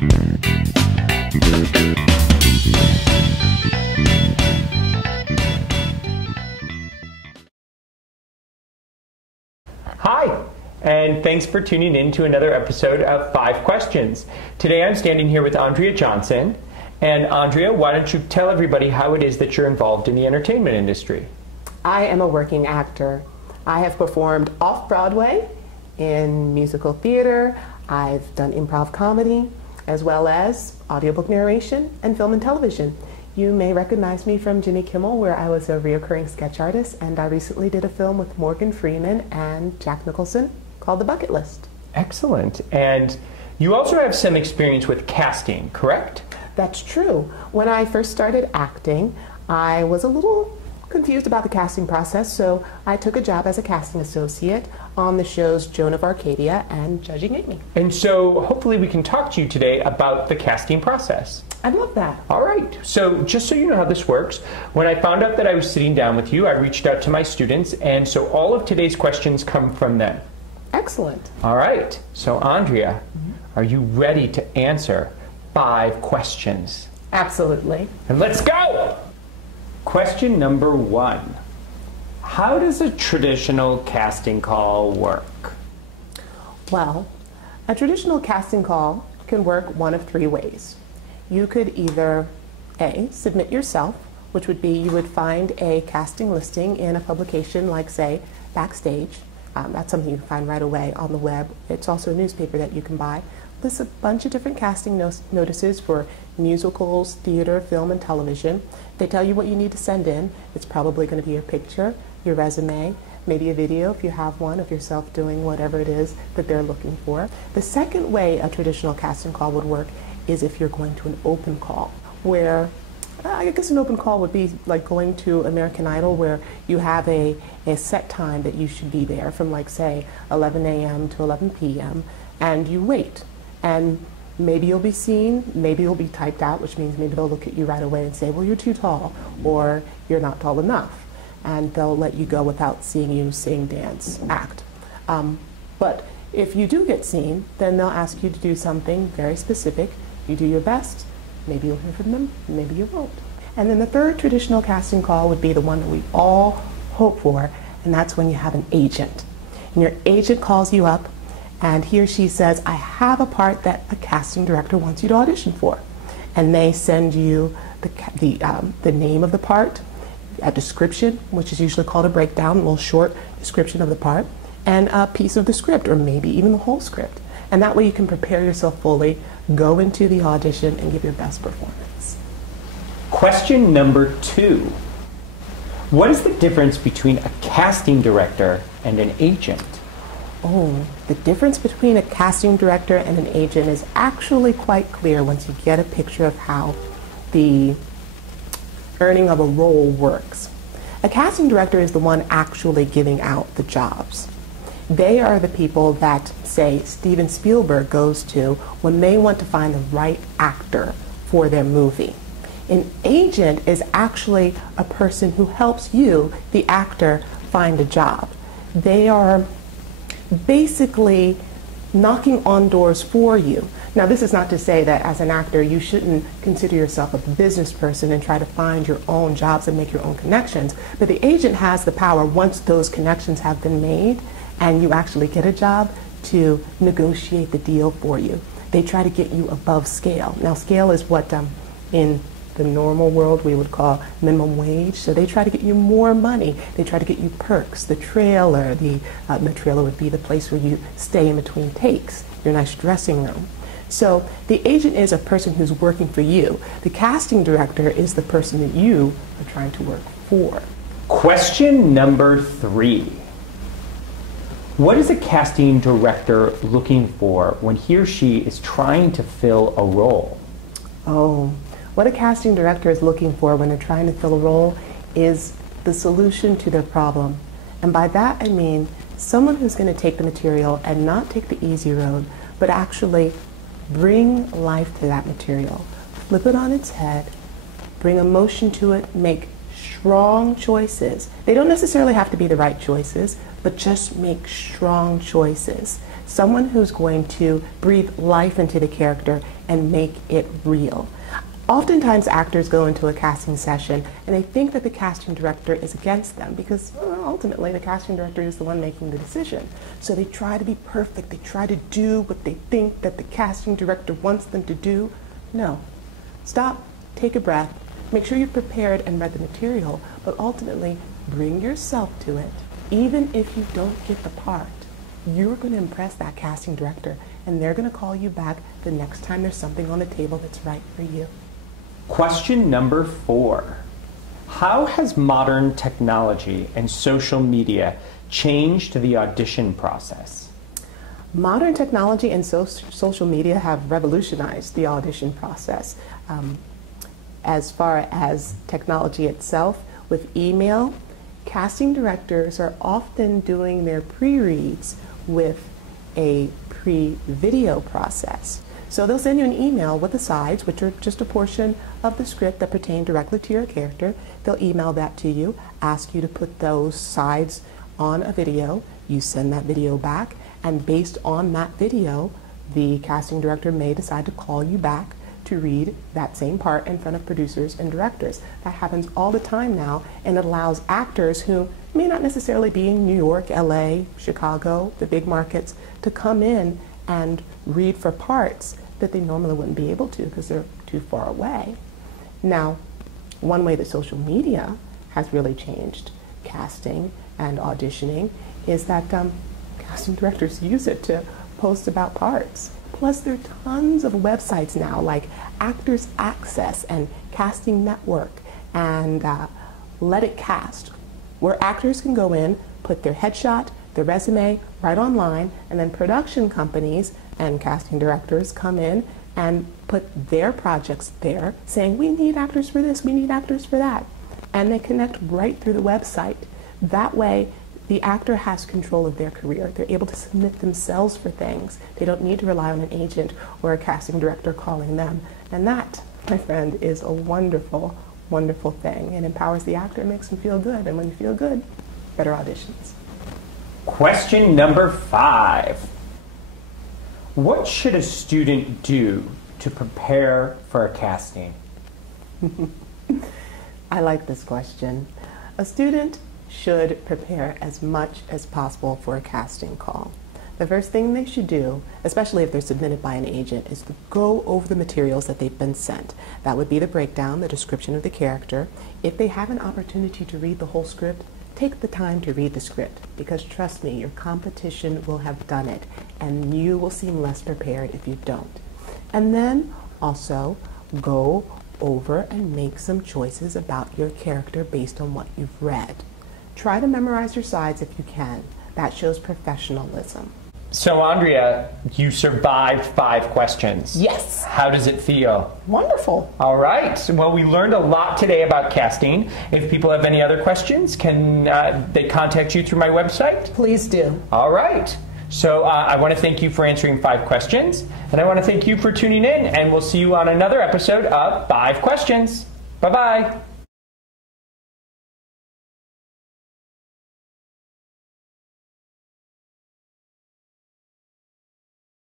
Hi, and thanks for tuning in to another episode of 5 Questions. Today I'm standing here with Andrea Johnson. And Andrea, why don't you tell everybody how it is that you're involved in the entertainment industry? I am a working actor. I have performed off-Broadway in musical theater. I've done improv comedy, as well as audiobook narration and film and television. You may recognize me from Jimmy Kimmel, where I was a reoccurring sketch artist, and I recently did a film with Morgan Freeman and Jack Nicholson called The Bucket List. Excellent. And you also have some experience with casting, correct? That's true. When I first started acting, I was a little confused about the casting process, so I took a job as a casting associate on the shows Joan of Arcadia and Judging Amy. And so hopefully we can talk to you today about the casting process. I'd love that. All right. So just so you know how this works, when I found out that I was sitting down with you, I reached out to my students, and so all of today's questions come from them. Excellent. All right. So Andrea, are you ready to answer 5 questions? Absolutely. And let's go! Question number 1. How does a traditional casting call work? Well, a traditional casting call can work one of 3 ways. You could either A, submit yourself, which would be you would find a casting listing in a publication like, say, Backstage. That's something you can find right away on the web. It's also a newspaper that you can buy. Lists a bunch of different casting notices for musicals, theater, film, and television. They tell you what you need to send in. It's probably going to be your picture, your resume, maybe a video if you have one of yourself doing whatever it is that they're looking for. The second way a traditional casting call would work is if you're going to an open call, where I guess an open call would be like going to American Idol, where you have a set time that you should be there from, like, say 11 a.m. to 11 p.m. and you wait. And maybe you'll be seen, maybe you'll be typed out, which means maybe they'll look at you right away and say, well, you're too tall, or you're not tall enough. And they'll let you go without seeing you sing, dance, act. But if you do get seen, then they'll ask you to do something very specific. You do your best, maybe you'll hear from them, maybe you won't. And then the third traditional casting call would be the one that we all hope for, and that's when you have an agent. And your agent calls you up, and he or she says, I have a part that a casting director wants you to audition for. And they send you the name of the part, a description, which is usually called a breakdown, a little short description of the part, and a piece of the script, or maybe even the whole script. And that way you can prepare yourself fully, go into the audition, and give your best performance. Question number 2. What is the difference between a casting director and an agent? Oh, the difference between a casting director and an agent is actually quite clear once you get a picture of how the earning of a role works. A casting director is the one actually giving out the jobs. They are the people that, say, Steven Spielberg goes to when they want to find the right actor for their movie. An agent is actually a person who helps you, the actor, find a job. They are basically knocking on doors for you. Now, this is not to say that as an actor you shouldn't consider yourself a business person and try to find your own jobs and make your own connections, but the agent has the power, once those connections have been made and you actually get a job, to negotiate the deal for you. They try to get you above scale. Now, scale is what in the normal world we would call minimum wage, so they try to get you more money. They try to get you perks, the trailer. The trailer would be the place where you stay in between takes, your nice dressing room. So the agent is a person who's working for you. The casting director is the person that you are trying to work for. Question number 3. What is a casting director looking for when he or she is trying to fill a role? Oh, what a casting director is looking for when they're trying to fill a role is the solution to their problem. And by that I mean someone who's going to take the material and not take the easy road, but actually bring life to that material, flip it on its head, bring emotion to it, make strong choices. They don't necessarily have to be the right choices, but just make strong choices. someone who's going to breathe life into the character and make it real. Oftentimes actors go into a casting session and they think that the casting director is against them because ultimately the casting director is the one making the decision. So they try to be perfect, they try to do what they think that the casting director wants them to do. No. Stop, take a breath, make sure you've prepared and read the material, but ultimately bring yourself to it. Even if you don't get the part, you're going to impress that casting director and they're going to call you back the next time there's something on the table that's right for you. Question number 4. How has modern technology and social media changed the audition process? Modern technology and social media have revolutionized the audition process. As far as technology itself, with email, casting directors are often doing their pre-reads with a pre-video process. So they'll send you an email with the sides, which are just a portion of the script that pertain directly to your character. They'll email that to you, ask you to put those sides on a video. You send that video back, and based on that video, the casting director may decide to call you back to read that same part in front of producers and directors. That happens all the time now, and it allows actors who may not necessarily be in New York, LA, Chicago, the big markets, to come in and read for parts that they normally wouldn't be able to because they're too far away. Now, one way that social media has really changed casting and auditioning is that casting directors use it to post about parts. Plus, there are tons of websites now like Actors Access and Casting Network and Let It Cast, where actors can go in, put their headshot, their resume right online, and then production companies and casting directors come in and put their projects there saying, we need actors for this, we need actors for that. And they connect right through the website. That way, the actor has control of their career. They're able to submit themselves for things. They don't need to rely on an agent or a casting director calling them. And that, my friend, is a wonderful, wonderful thing. It empowers the actor, makes them feel good. And when you feel good, better auditions. Question number 5. What should a student do to prepare for a casting? I like this question. A student should prepare as much as possible for a casting call. The first thing they should do, especially if they're submitted by an agent, is to go over the materials that they've been sent. That would be the breakdown, the description of the character. If they have an opportunity to read the whole script, take the time to read the script, because trust me, your competition will have done it, and you will seem less prepared if you don't. And then also go over and make some choices about your character based on what you've read. Try to memorize your sides if you can. That shows professionalism. So, Andrea, you survived 5 questions. Yes. How does it feel? Wonderful. All right. Well, we learned a lot today about casting. If people have any other questions, can they contact you through my website? Please do. All right. So I want to thank you for answering 5 questions, and I want to thank you for tuning in, and we'll see you on another episode of 5 Questions. Bye-bye.